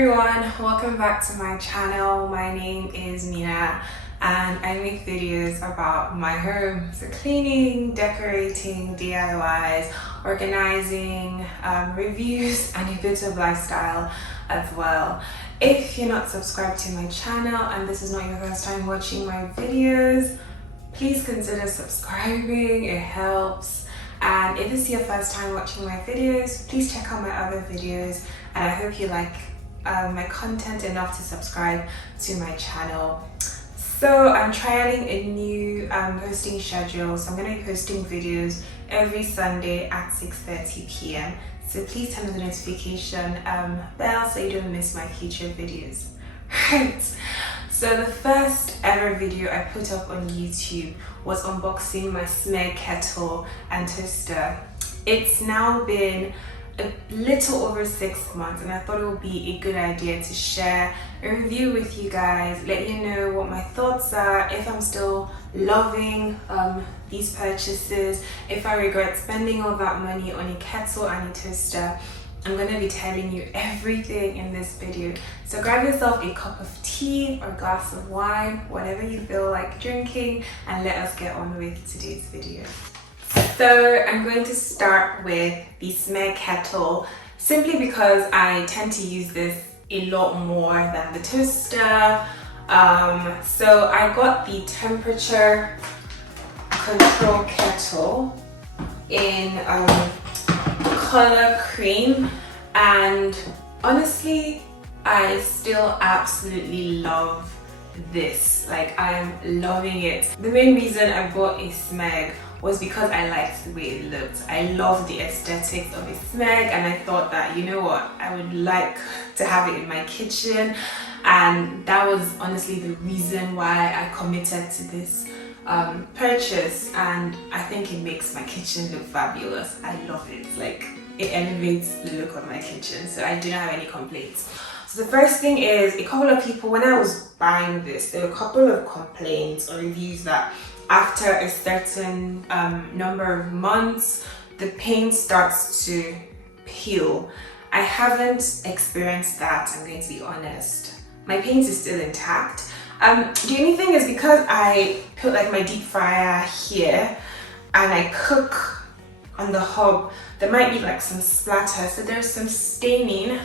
everyone, welcome back to my channel. My name is Mina and I make videos about my home, so cleaning, decorating, DIYs, organizing, reviews and a bit of lifestyle as well. If you're not subscribed to my channel and this is not your first time watching my videos, please consider subscribing, it helps. And if this is your first time watching my videos, please check out my other videos, and I hope you like my content enough to subscribe to my channel. So I'm trialing a new posting schedule, so I'm going to be posting videos every Sunday at 6:30 p.m. so please turn on the notification bell so you don't miss my future videos. Right, so the first ever video I put up on YouTube was unboxing my Smeg Kettle and Toaster. It's now been a little over 6 months and I thought it would be a good idea to share a review with you guys, let you know what my thoughts are, if I'm still loving these purchases, if I regret spending all that money on a kettle and a toaster. I'm going to be telling you everything in this video. So grab yourself a cup of tea or a glass of wine, whatever you feel like drinking, and let us get on with today's video. So I'm going to start with the Smeg Kettle, simply because I tend to use this a lot more than the toaster. So I got the temperature control kettle in color cream, and honestly I still absolutely love this. Like, I am loving it. The main reason I bought a Smeg was because I liked the way it looked. I love the aesthetics of a Smeg and I thought that, you know what, I would like to have it in my kitchen, and that was honestly the reason why I committed to this purchase, and I think it makes my kitchen look fabulous. I love it. Like, it elevates the look of my kitchen, so I do not have any complaints. So the first thing is, a couple of people, when I was buying this, there were a couple of complaints or reviews that after a certain number of months the paint starts to peel. I haven't experienced that, I'm going to be honest. My paint is still intact. The only thing is, because I put like my deep fryer here and I cook on the hob, there might be like some splatter, so there's some staining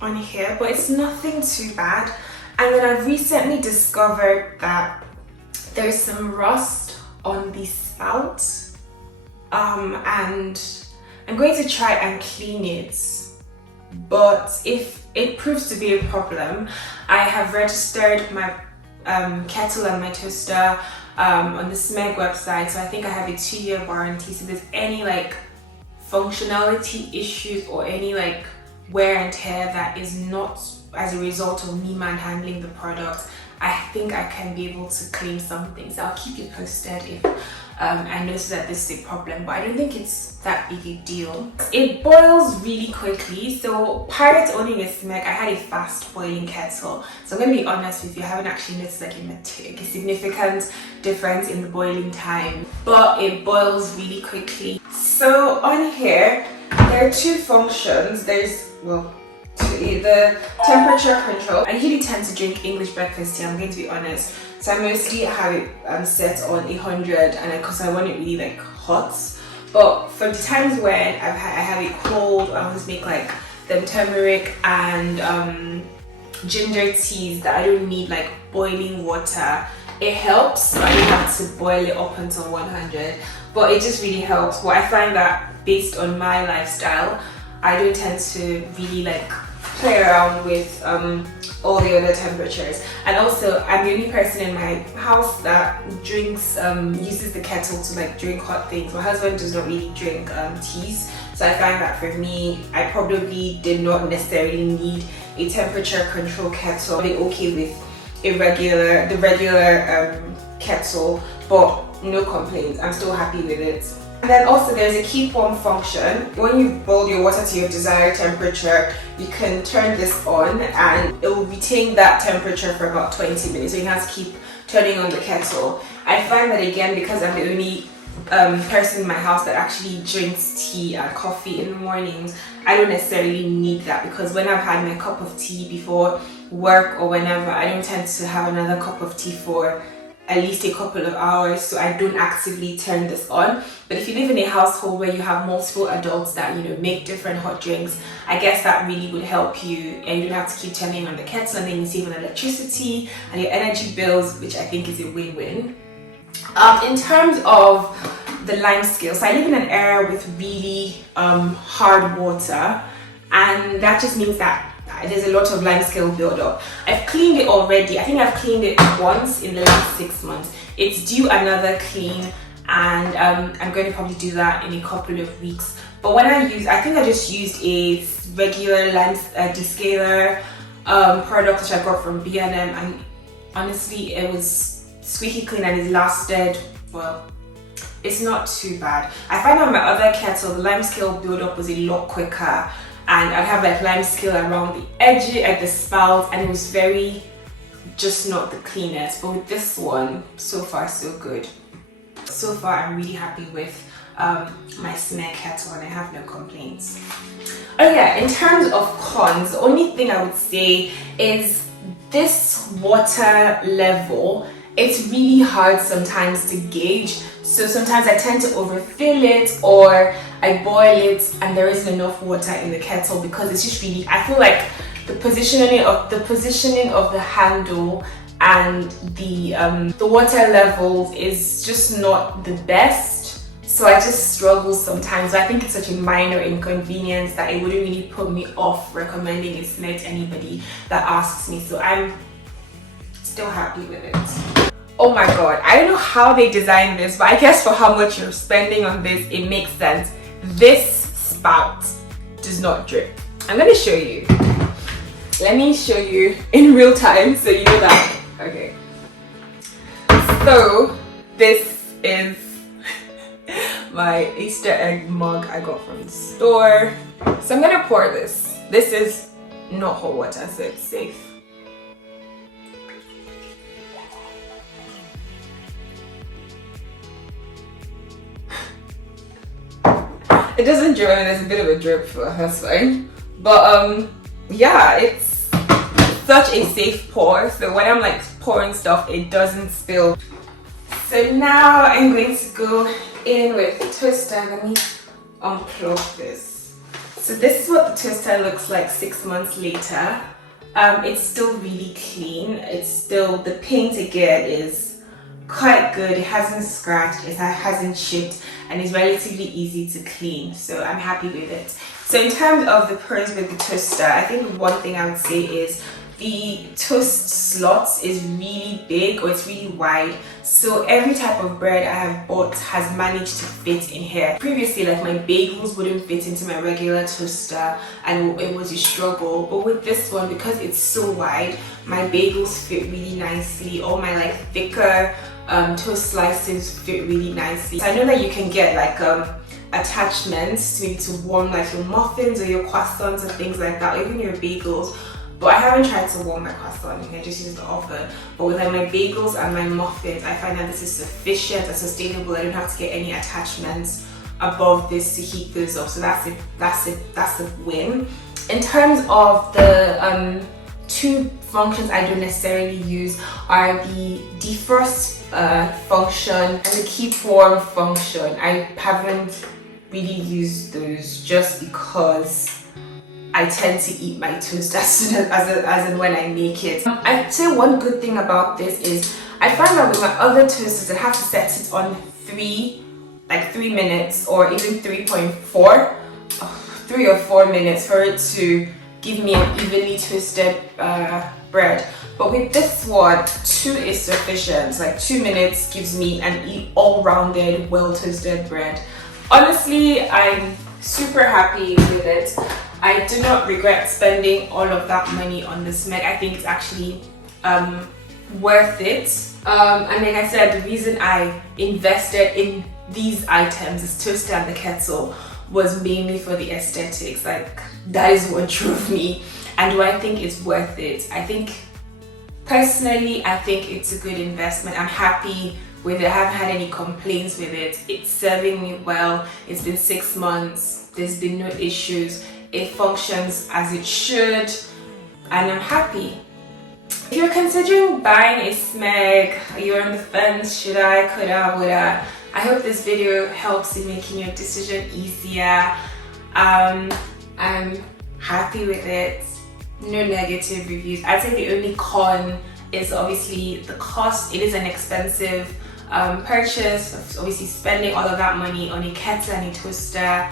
on here, but it's nothing too bad. And then I've recently discovered that there's some rust on the spout, and I'm going to try and clean it, but if it proves to be a problem, I have registered my kettle and my toaster on the Smeg website, so I think I have a 2-year warranty. So if there's any like functionality issues or any like wear and tear that is not as a result of me manhandling the product, I think I can be able to claim something. So I'll keep you posted if I notice that this is a problem, but I don't think it's that big a deal. It boils really quickly, so prior to owning a Smeg, I had a fast boiling kettle. So I'm going to be honest with you, I haven't actually noticed like a significant difference in the boiling time, but it boils really quickly. So on here, there are two functions. There's, well, the temperature control. I usually tend to drink English breakfast tea, I'm going to be honest, so I mostly have it set on 100, and because I want it really like hot. But for the times when I have it cold, I always make like them turmeric and ginger teas that I don't need like boiling water. It helps, so I don't have to boil it up until 100, but it just really helps. But I find that based on my lifestyle, I don't tend to really like play around with all the other temperatures. And also, I'm the only person in my house that drinks uses the kettle to like drink hot things. My husband does not really drink teas, so I find that for me, I probably did not necessarily need a temperature control kettle. I'll be okay with the regular kettle, but no complaints. I'm still happy with it. And then also there's a keep warm function. When you boil your water to your desired temperature, you can turn this on and it will retain that temperature for about 20 minutes. So you have to keep turning on the kettle. I find that again, because I'm the only person in my house that actually drinks tea and coffee in the mornings. I don't necessarily need that, because when I've had my cup of tea before work or whenever, I don't tend to have another cup of tea for at least a couple of hours, so I don't actively turn this on. But if you live in a household where you have multiple adults that, you know, make different hot drinks, I guess that really would help you, and you don't have to keep turning on the kettle, and then you save on electricity and your energy bills, which I think is a win-win. In terms of the lime scale, so I live in an area with really hard water, and that just means that there's a lot of lime scale buildup. I've cleaned it already. I think I've cleaned it once in the last 6 months. It's due another clean, and I'm going to probably do that in a couple of weeks. But when I think I just used a regular lime descaler product which I got from B&M, and honestly it was squeaky clean and it lasted, well, it's not too bad. I find on my other kettle the lime scale buildup was a lot quicker, and I'd have like lime scale around the edge at the spout, and it was very, just not the cleanest. But with this one, so far so good. So far I'm really happy with my Smeg kettle, and I have no complaints. Oh yeah, in terms of cons, the only thing I would say is this water level. It's really hard sometimes to gauge. So sometimes I tend to overfill it, or I boil it and there isn't enough water in the kettle, because it's just really, I feel like the positioning of the handle and the water levels is just not the best. So I just struggle sometimes. I think it's such a minor inconvenience that it wouldn't really put me off recommending a Smeg to anybody that asks me. So I'm still happy with it. Oh my god, I don't know how they designed this, but I guess for how much you're spending on this, it makes sense. This spout does not drip. I'm gonna show you. Let me show you in real time so you know that. Okay. So this is my Easter egg mug I got from the store. So I'm gonna pour this. This is not hot water, so it's safe. It doesn't drip, and there's a bit of a drip, that's fine. But yeah, it's such a safe pour, so when I'm like pouring stuff, it doesn't spill. So now I'm going to go in with the toaster. Let me unplug this. So this is what the toaster looks like 6 months later. It's still really clean. It's still, the paint again is quite good. It hasn't scratched, it hasn't chipped, and it's relatively easy to clean, so I'm happy with it. So in terms of the pros with the toaster, I think one thing I would say is the toast slots is really big, or it's really wide, so every type of bread I have bought has managed to fit in here. Previously, like my bagels wouldn't fit into my regular toaster and it was a struggle, but with this one, because it's so wide, my bagels fit really nicely. All my like thicker toast slices fit really nicely. So I know that you can get like attachments maybe to warm like your muffins or your croissants and things like that, or even your bagels. But I haven't tried to warm my croissant, I just use the oven. But with like my bagels and my muffins, I find that this is sufficient and sustainable. I don't have to get any attachments above this to heat those up. So that's a win. In terms of the two functions I don't necessarily use are the defrost function and the keep warm function. I haven't really used those just because I tend to eat my toast as soon as and when I make it. I'd say one good thing about this is I find that with my other toasters I have to set it on 3 minutes, or even 3.4, 3 or 4 minutes for it to give me an evenly toasted bread. But with this one, 2 is sufficient. Like 2 minutes gives me an all-rounded, well-toasted bread. Honestly, I'm super happy with it. I do not regret spending all of that money on the Smeg. I think it's actually worth it. And like I said, the reason I invested in these items, this toaster and the kettle, was mainly for the aesthetics. Like, that is what drove me. And do I think it's worth it? I think, personally, I think it's a good investment. I'm happy with it. I haven't had any complaints with it. It's serving me well. It's been 6 months. There's been no issues. It functions as it should, and I'm happy. If you're considering buying a Smeg, you're on the fence, should I, could I, would I hope this video helps in making your decision easier. I'm happy with it. No negative reviews. I'd say the only con is obviously the cost. It is an expensive purchase. Obviously spending all of that money on a kettle and a toaster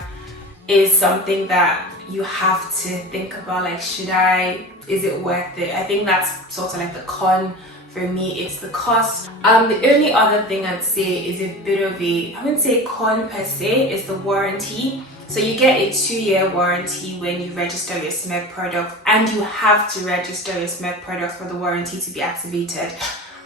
is something that you have to think about, like, should I, is it worth it? I think that's sort of like the con for me. It's the cost. The only other thing I'd say is a bit of a, I wouldn't say con per se, is the warranty. So you get a 2-year warranty when you register your Smeg product, and you have to register your Smeg product for the warranty to be activated.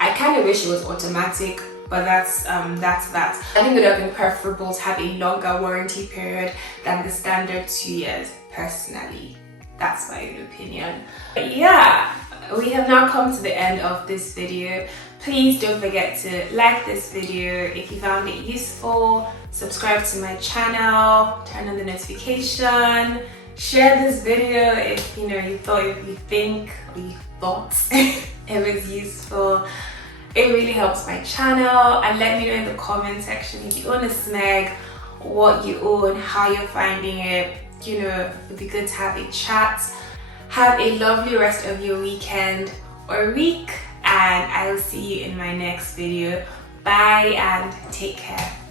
I kind of wish it was automatic, but that's that. I think it would have been preferable to have a longer warranty period than the standard 2 years, personally. That's my own opinion. But yeah, we have now come to the end of this video. Please don't forget to like this video if you found it useful, subscribe to my channel, turn on the notification, share this video if you thought it was useful. It really helps my channel, and let me know in the comment section if you own a Smeg, what you own, how you're finding it. It'd be good to have a chat. Have a lovely rest of your weekend or week, and I will see you in my next video. Bye and take care.